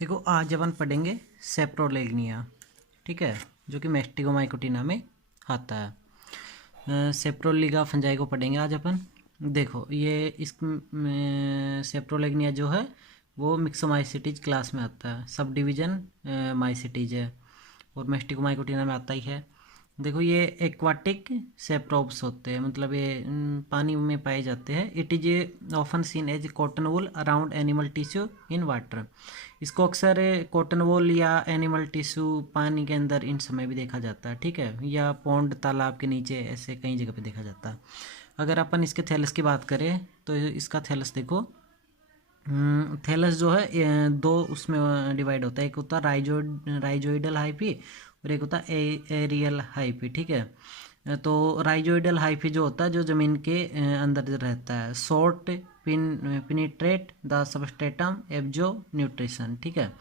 देखो आज अपन पढ़ेंगे सेप्रोलेग्निया, ठीक है, जो कि मैस्टिगोमाइकोटिना में आता है। सेप्रोलिगा फंजाई को पढ़ेंगे आज अपन। देखो ये इस सेप्रोलेग्निया जो है वो मिक्सोमाइसिटीज क्लास में आता है, सब डिवीजन माइसिटीज है और मैस्टिगोमाइकोटिना में आता ही है। देखो ये एक्वाटिक सेप्रोब्स होते हैं, मतलब ये पानी में पाए जाते हैं। It is often seen as cotton wool around animal tissue in water. इसको अक्सर कॉटन वूल या एनिमल टिश्यू पानी के अंदर इन समय भी देखा जाता है, ठीक है, या पौंड तालाब के नीचे ऐसे कई जगह पे देखा जाता है। अगर अपन इसके थैलस की बात करें तो इसका थैलस देखो, थैलस जो है दो उसमें डिवाइड होता है। एक होता है राइजोइडल हाइफी और एक होता है एरियल हाइफी, ठीक है। तो राइजोइडल हाइफी जो होता है जो ज़मीन के अंदर रहता है, शॉर्ट पिनिट्रेट द सबस्ट्रेटम एब्जो न्यूट्रिशन, ठीक है।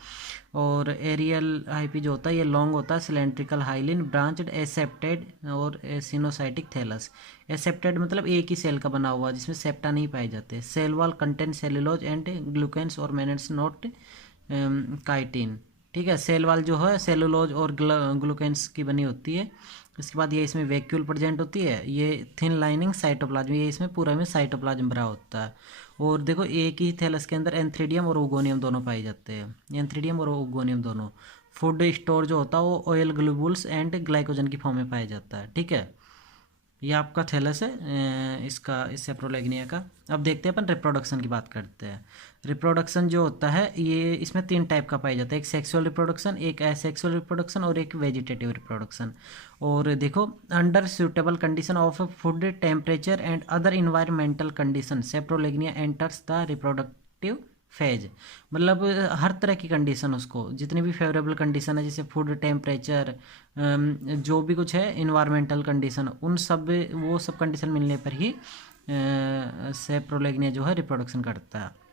और एरियल हाइपी जो होता है ये लॉन्ग होता है, सिलेंड्रिकल हाइलिन ब्रांच्ड एसेप्टेड और सिनोसाइटिक थैलस। एसेप्टेड मतलब एक ही सेल का बना हुआ जिसमें सेप्टा नहीं पाए जाते। Cell wall contain cellulose and glucans और मैनेट्स नॉट काइटिन, ठीक है। सेल वॉल जो है सेलुलोज और ग्लूकेन्स की बनी होती है। इसके बाद ये इसमें वैक्यूल प्रेजेंट होती है, ये थिन लाइनिंग साइटोप्लाज्म, ये इसमें पूरा में साइटोप्लाज्म भरा होता है। और देखो एक ही थैलस के अंदर एंथ्रीडियम और ओगोनियम दोनों पाए जाते हैं, एंथ्रीडियम और ओगोनियम दोनों। फूड स्टोर जो होता है वो ऑयल ग्लोबुल्स एंड ग्लाइकोजन की फॉर्म में पाया जाता है, ठीक है। ये आपका थैलस है इसका, इस सेप्रोलेग्निया का। अब देखते हैं अपन रिप्रोडक्शन की बात करते हैं। रिप्रोडक्शन जो होता है ये इसमें तीन टाइप का पाया जाता है, एक सेक्सुअल रिप्रोडक्शन, एक एसेक्सुअल रिप्रोडक्शन और एक वेजिटेटिव रिप्रोडक्शन। और देखो under suitable condition of food temperature and other environmental condition saprolegnia enters the reproductive phase. मतलब हर तरह की कंडीशन, उसको जितनी भी फेवरेबल कंडीशन है जैसे फूड टेम्परेचर, जो भी कुछ है इन्वायरमेंटल कंडीशन, उन सब वो सब कंडीशन मिलने पर ही सेप्रोलेग्निया जो है रिप्रोडक्शन करता है।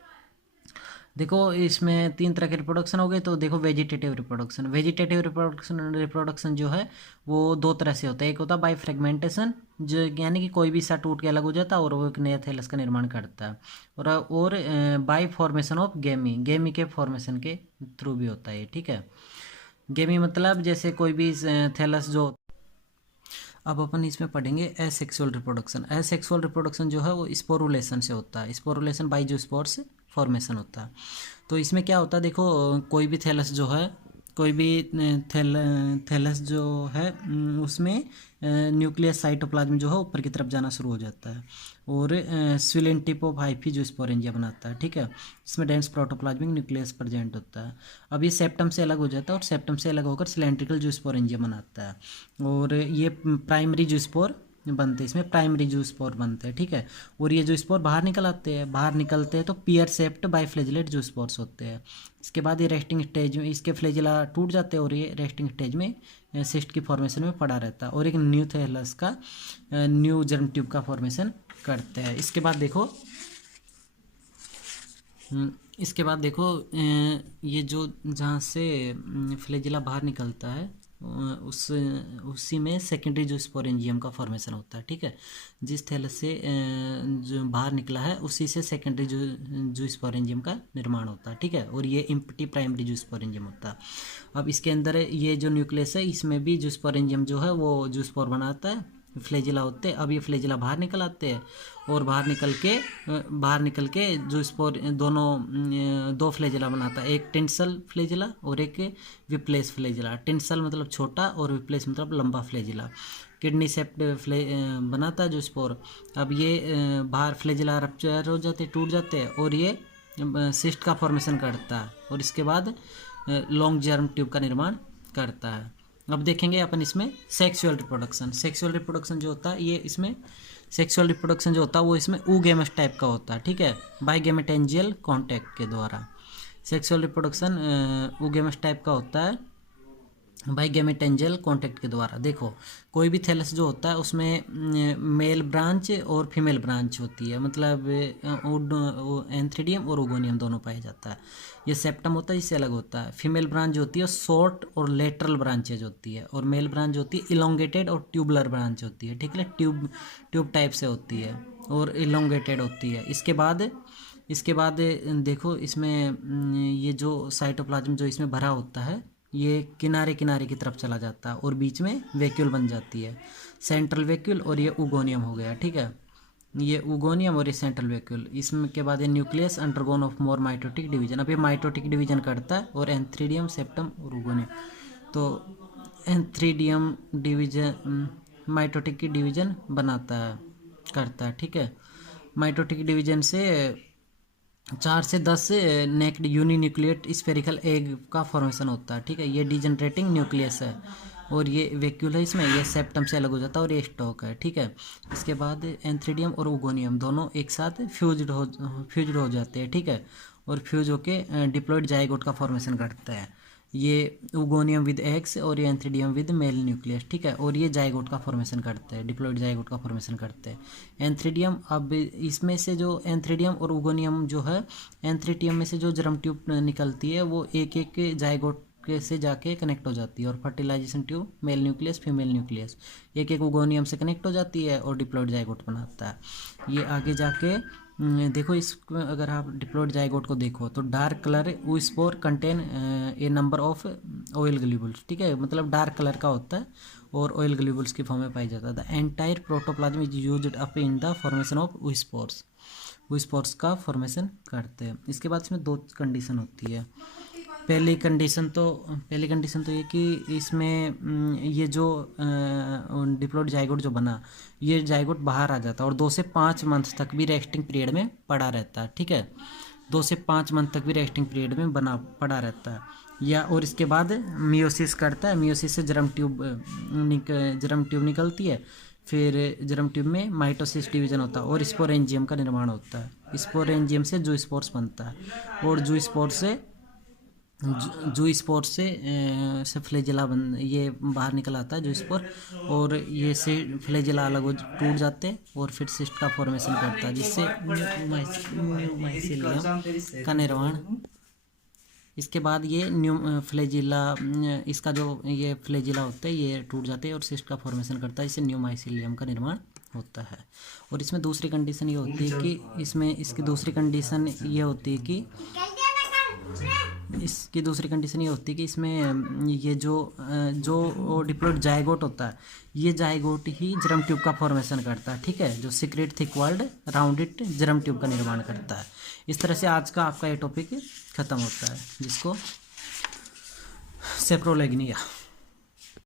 देखो इसमें तीन तरह के रिप्रोडक्शन हो गए। तो देखो वेजिटेटिव रिप्रोडक्शन, रिप्रोडक्शन जो है वो दो तरह से होता है। एक होता है बाई फ्रेगमेंटेशन, जो यानी कि कोई भी सा टूट के अलग हो जाता है और वो एक नया थैलस का निर्माण करता है। और बाई फॉर्मेशन ऑफ गेमी, गेमी के फॉर्मेशन के थ्रू भी होता है, ठीक है। गेमी मतलब जैसे कोई भी थैलस जो। अब अपन इसमें पढ़ेंगे एसेक्सुअल रिप्रोडक्शन। एसेक्सुअल रिप्रोडक्शन जो है वो स्पोरुलेशन से होता है, स्पोरुलेशन बाई जो स्पोर से फॉर्मेशन होता है। तो इसमें क्या होता है देखो, कोई भी थैलस जो है, कोई भी थैलस जो है उसमें न्यूक्लियस साइटोप्लाज्म जो है ऊपर की तरफ जाना शुरू हो जाता है और स्विलेंट टिप ऑफ हाइफी जो स्पोरेंजिया बनाता है, ठीक है। इसमें डेंस प्रोटोप्लाज्मिक न्यूक्लियस प्रेजेंट होता है। अब ये सेप्टम से अलग हो जाता है और सेप्टम से अलग होकर सिलेंड्रिकल जो स्पोरेंजिया बनाता है। और ये प्राइमरी जो स्पोर बनते हैं, इसमें प्राइमरी जो स्पोर बनते हैं, ठीक है। और ये जो स्पोर बाहर निकल आते हैं, बाहर निकलते हैं तो पियर सेप्ट बाइफ्लेजिलेट जो स्पोर्स होते हैं। इसके बाद ये रेस्टिंग स्टेज में इसके फ्लेजिला टूट जाते हैं और ये रेस्टिंग स्टेज में सिस्ट की फॉर्मेशन में पड़ा रहता है और एक न्यू थैलस का न्यू जर्म ट्यूब का फॉर्मेशन करते हैं। इसके बाद देखो इसके बाद देखो ये जो जहाँ से फ्लेजिला बाहर निकलता है उसी में सेकेंडरी जो स्पोरेंजियम का फॉर्मेशन होता है, ठीक है। जिस थैलस से जो बाहर निकला है उसी से सेकेंडरी जो स्पोरेंजियम का निर्माण होता है, ठीक है। और ये इम्पटी प्राइमरी जो स्पोरेंजियम होता है। अब इसके अंदर ये जो न्यूक्लियस है इसमें भी जो स्पोरेंजियम जो है वो जो स्पोर बनाता है, फ्लेजिला होते हैं। अब ये फ्लेजिला बाहर निकल आते हैं और बाहर निकल के जो स्पोर दोनों दो फ्लेजिला बनाता है, एक टेंसल फ्लेजिला और एक विप्लेस फ्लेजिला। टेंसल मतलब छोटा और विप्लेस मतलब लंबा फ्लेजिला। किडनी सेप्ट बनाता है जो स्पोर। अब ये बाहर फ्लेजिला रप्चर हो जाते, टूट जाते हैं और ये सिस्ट का फॉर्मेशन करता है और इसके बाद लॉन्ग जर्म ट्यूब का निर्माण करता है। अब देखेंगे अपन इसमें सेक्सुअल रिप्रोडक्शन। सेक्सुअल रिप्रोडक्शन जो होता है ये इसमें सेक्सुअल रिप्रोडक्शन जो होता है वो इसमें ऊगेमस टाइप का होता है, ठीक है, बाइगेमेटेंजियल कॉन्टैक्ट के द्वारा। सेक्सुअल रिप्रोडक्शन ऊगेमस टाइप का होता है बाइगेमेटेंजियल कॉन्टैक्ट के द्वारा। देखो कोई भी थैलस जो होता है उसमें मेल ब्रांच और फीमेल ब्रांच होती है, मतलब एंथ्रीडियम और ओगोनियम दोनों पाया जाता है। ये सेप्टम होता है, इससे अलग होता है। फीमेल ब्रांच जो होती है शॉर्ट और लेटरल ब्रांचेज होती है और मेल ब्रांच जो होती है इलोंगेटेड और ट्यूबुलर ब्रांच होती है, ठीक है, ट्यूब टाइप से होती है और इलोंगेटेड होती है। इसके बाद इसके बाद देखो इसमें ये जो साइटोप्लाज्म जो इसमें भरा होता है ये किनारे किनारे की तरफ चला जाता है और बीच में वैक्यूल बन जाती है, सेंट्रल वैक्यूल, और ये उगोनियम हो गया, ठीक है। ये उगोनियम और ये सेंट्रल वैक्यूल। इसमें के बाद ये nucleus undergone of more mitotic division. अब ये माइटोटिक डिवीजन करता है और एंथ्रीडियम, सेप्टम और उगोनियम। तो एंथ्रीडियम डिवीजन माइटोटिक की डिवीजन बनाता है, करता है, ठीक है। माइटोटिक डिवीजन से 4 से 10 नेक्ड यूनिन्यूक्लिएट स्फेरिकल एग का फॉर्मेशन होता है, ठीक है। ये डिजनरेटिंग न्यूक्लियस है और ये वैक्यूल है, इसमें ये सेप्टम से अलग हो जाता है और ये स्टॉक है, ठीक है। इसके बाद एंथ्रीडियम और उगोनियम दोनों एक साथ फ्यूज्ड हो जाते हैं, ठीक है, और फ्यूज होके डिप्लॉइड जाइगोट का फॉर्मेशन करता है। ये उगोनियम विद एग्स और ये एंथ्रीडियम विद मेल न्यूक्लियस, ठीक है, और ये जाइगोट का फॉर्मेशन करते हैं, डिप्लॉइड जाइगोट का फॉर्मेशन करते हैं। एंथ्रीडियम, अब इसमें से जो एंथ्रीडियम और उगोनियम जो है, एंथ्रीडियम में से जो जर्म ट्यूब निकलती है वो एक एक जाइगोट से जाके कनेक्ट हो जाती है और fertilization tube male nucleus female nucleus एक एक उगोनियम से कनेक्ट हो जाती है और डिप्लॉइड जाइगोट बनाता है। ये आगे जाके देखो, इस अगर आप डिप्लॉइड जाइगोट को देखो तो dark colour spore contain a number of oil globules, ठीक है, मतलब डार्क कलर का होता है और ऑयल ग्लोब्यूल्स की फॉर्म में पाई जाता है। The entire protoplasm is used up in the formation of spores का फॉर्मेशन करते हैं। इसके बाद इसमें 2 कंडीशन होती है। पहली कंडीशन तो ये कि इसमें ये जो डिप्लॉइड जाइगोट जो बना, ये जाइगोट बाहर आ जाता है और 2 से 5 मंथ तक भी रेस्टिंग पीरियड में पड़ा रहता है, ठीक है। 2 से 5 मंथ तक भी रेस्टिंग पीरियड में पड़ा रहता है या, और इसके बाद मियोसिस करता है। मियोसिस से जर्म ट्यूब निकलती है, फिर जर्म ट्यूब में माइटोसिस डिवीजन होता है और स्पोरेंजियम का निर्माण होता है। स्पोरेंजियम से जू स्पोर्स बनता है और जू स्पोर से फ्लैजेला ये बाहर निकल आता है जू स्पोर, और ये से फ्लैजेला अलग टूट जाते हैं और फिर सिस्ट का फॉर्मेशन करता है, जिससे माइसीलियम का निर्माण। इसके बाद ये फ्लैजिला, इसका जो ये फ्लैजिला होता है ये टूट जाते हैं और सिस्ट का फॉर्मेशन करता है, इससे न्यू माइसीलियम का निर्माण होता है। और इसमें दूसरी कंडीशन ये होती है कि इसकी दूसरी कंडीशन ये होती है कि इसमें ये जो डिप्लॉइड जाइगोट होता है, ये जाइगोट ही जर्म ट्यूब का फॉर्मेशन करता है, ठीक है, जो secrete thick walled rounded germ tube का निर्माण करता है। इस तरह से आज का आपका ये टॉपिक खत्म होता है, जिसको सेप्रोलेग्निया।